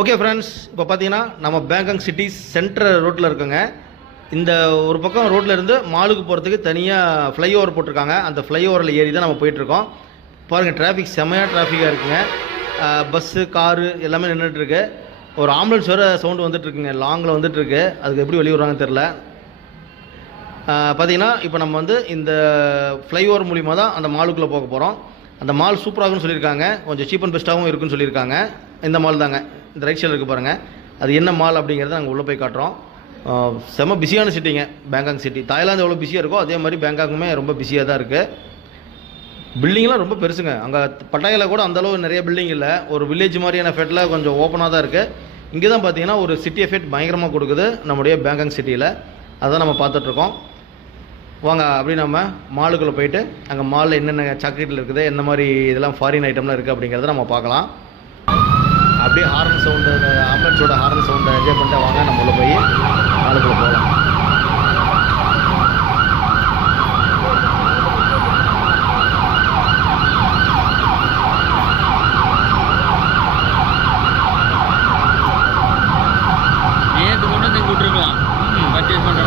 Okay friends, இப்போ பார்த்தீங்கன்னா நம்ம பேங்காக் சிட்டி சென்ட்ரல் ரோட்டில் இருக்குங்க. இந்த ஒரு பக்கம் ரோட்டில் இருந்து மாலுக்கு போகிறதுக்கு தனியாக ஃப்ளைஓவர் போட்டிருக்காங்க. அந்த ஃப்ளைஓவரில் ஏறி தான் நம்ம போயிட்டுருக்கோம். பாருங்கள், டிராஃபிக் செம்மையாக டிராஃபிக்காக இருக்குங்க. பஸ்ஸு, காரு எல்லாமே நின்றுட்டுருக்கு. ஒரு ஆம்புலன்ஸ் வேறு சவுண்டு வந்துட்டுருக்குங்க, லாங்கில் வந்துட்டுருக்கு. அதுக்கு எப்படி வெளியே வருவாங்கன்னு தெரில. பார்த்தீங்கன்னா இப்போ நம்ம வந்து இந்த ஃப்ளைஓவர் மூலிமா தான் அந்த மாலுக்குள்ளே போக போகிறோம். அந்த மால் சூப்பராகுன்னு சொல்லியிருக்காங்க, கொஞ்சம் சீப் அண்ட் பெஸ்ட்டாகவும் இருக்குன்னு சொல்லியிருக்காங்க. இந்த மால் தாங்க, இந்த ரைட் சைடில் இருக்குது பாருங்கள். அது என்ன மால் அப்படிங்கிறத நாங்கள் உள்ளே போய் காட்டுறோம். செம்ம பிஸியான சிட்டிங்க பேங்காக் சிட்டி. தாய்லாந்து எவ்வளோ பிஸியாக இருக்கோ அதே மாதிரி பேங்காக்குமே ரொம்ப பிஸியாக தான் இருக்குது. பில்டிங்லாம் ரொம்ப பெருசுங்க. அங்கே பட்டாயில் கூட அந்தளவு நிறைய பில்டிங் இல்லை. ஒரு வில்லேஜ் மாதிரியான எஃபெக்டில் கொஞ்சம் ஓப்பனாக தான் இருக்குது. இங்கே தான் பார்த்தீங்கன்னா ஒரு சிட்டி எஃபெக்ட் பயங்கரமாக கொடுக்குது நம்முடைய பேங்காக் சிட்டியில். அதான் நம்ம பார்த்துட்ருக்கோம். வாங்க அப்படி நம்ம மாலுக்குள்ளே போயிட்டு அங்கே மாலில் என்னென்ன சாக்லேட்டில் இருக்குது, என்ன மாதிரி இதெல்லாம் ஃபாரின் ஐட்டம்லாம் இருக்குது அப்படிங்கிறத நம்ம பார்க்கலாம். அப்படியே ஹாரன் சவுண்டு, ஆம்புலன்ஸோட ஹாரன் சவுண்டை என்ஜாய் பண்ணிட்டு வாங்க நம்ம உள்ள போய் மாலுக்குள்ளே போகலாம். நேற்று கொண்டு வந்து விட்டுருக்கலாம் பர்ச்சேஸ் பண்ணுற